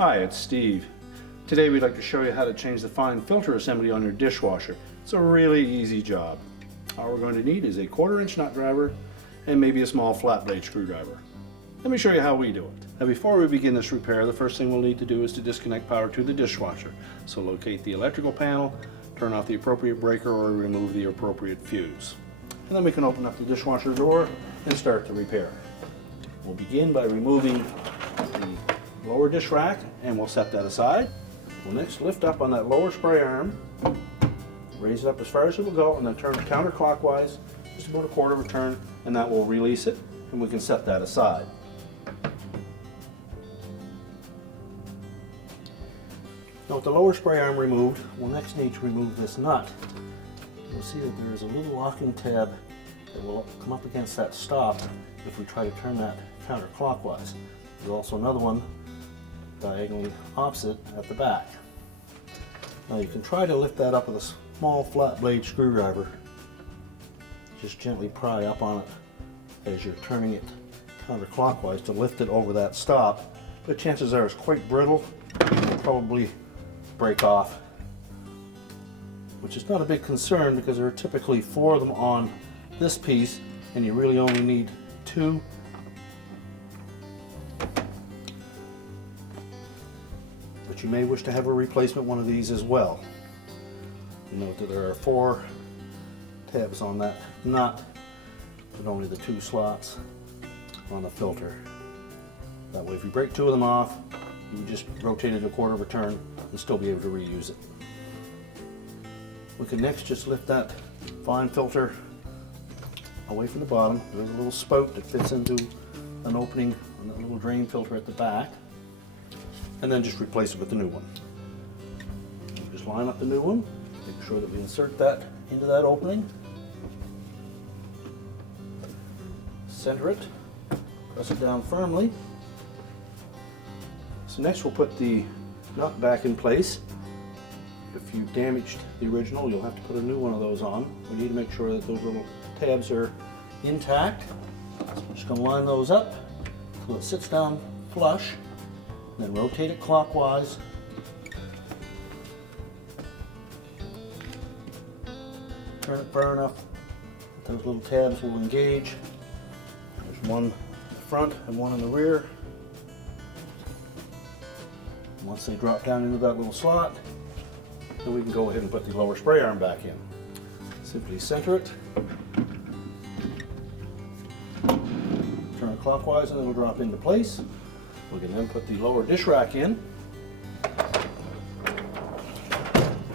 Hi, it's Steve. Today we'd like to show you how to change the fine filter assembly on your dishwasher. It's a really easy job. All we're going to need is a 1/4-inch nut driver and maybe a small flat blade screwdriver. Let me show you how we do it. Now before we begin this repair, the first thing we'll need to do is to disconnect power to the dishwasher. So locate the electrical panel, turn off the appropriate breaker or remove the appropriate fuse. And then we can open up the dishwasher door and start the repair. We'll begin by removing the lower dish rack and we'll set that aside. We'll next lift up on that lower spray arm, raise it up as far as it will go, and then turn it counterclockwise, just about a 1/4 of a turn, and that will release it, and we can set that aside. Now with the lower spray arm removed, we'll next need to remove this nut. You'll see that there is a little locking tab that will come up against that stop if we try to turn that counterclockwise. There's also another one diagonally opposite at the back. Now you can try to lift that up with a small flat blade screwdriver. Just gently pry up on it as you're turning it counterclockwise to lift it over that stop. But chances are it's quite brittle. It'll probably break off, which is not a big concern because there are typically 4 of them on this piece and you really only need 2. But you may wish to have a replacement one of these as well. Note that there are 4 tabs on that nut, but only the 2 slots on the filter. That way if you break 2 of them off, you can just rotate it a 1/4 of a turn and still be able to reuse it. We can next just lift that fine filter away from the bottom. There's a little spout that fits into an opening on that little drain filter at the back, and then just replace it with the new one. Just line up the new one, make sure that we insert that into that opening, center it, press it down firmly. So next we'll put the nut back in place. If you damaged the original, you'll have to put a new one of those on. We need to make sure that those little tabs are intact. So we're just going to line those up until it sits down flush. Then rotate it clockwise. Turn it far enough that those little tabs will engage. There's one in the front and one in the rear. And once they drop down into that little slot, then we can go ahead and put the lower spray arm back in. Simply center it, turn it clockwise, and it'll drop into place. We can then put the lower dish rack in.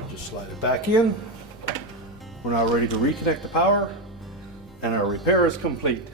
Just slide it back in. We're now ready to reconnect the power, and our repair is complete.